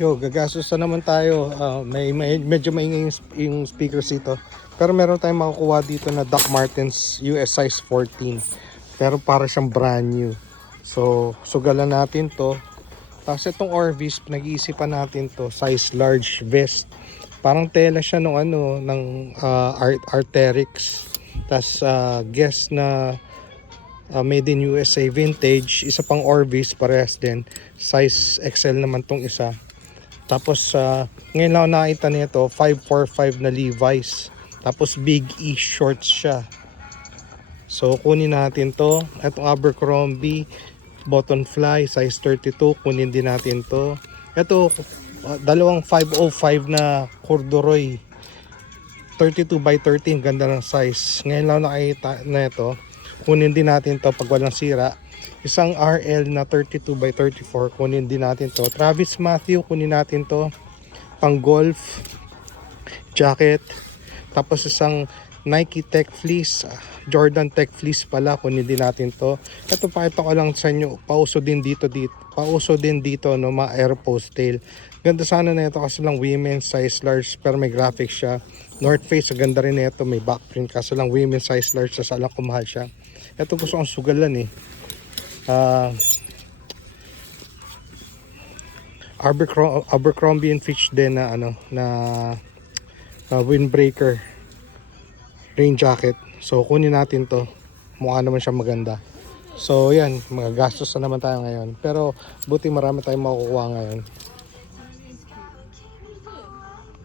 Yo, gagastos na naman tayo. Medyo maingay yung speakers dito. Pero meron tayong makukuha dito na Doc Martens US size 14. Pero para siyang brand new. So, sugalan natin to. Tapos itong Orvis, nag-iisipan natin to. Size large vest. Parang tela siya ng Arc'teryx. Tapos guess na made in USA vintage. Isa pang Orvis, parehas din. Size XL naman tong isa. Tapos ngayon lang ako nakita nito 545 na Levi's. Tapos big E shorts siya. So kunin natin to. Itong Abercrombie button fly size 32, kunin din natin to. Ito dalawang 505 na corduroy 32 by 13, ganda ng size. Ngayon lang nakita na ito. Kunin din natin to pag walang sira. Isang RL na 32 by 34, kunin din natin to. Travis Matthew, kunin natin to. Pang golf jacket. Tapos isang Nike Tech Fleece, Jordan Tech Fleece pala, kunin din natin to. Ito pakita ko lang sa inyo, pauso din dito no, mga Aeropostale tail. Ganda sana na ito kasi lang women's size large, pero may graphics siya. North Face, ganda rin nito, may backprint kasi lang women's size large, sa alam ko mahal siya. Ito gusto kong sugalan Abercrombie and Fitch din na windbreaker rain jacket. So kunin natin to, mukha naman siya maganda. So yan, mga gastos na naman tayo ngayon, pero buti marami tayong makukuha ngayon.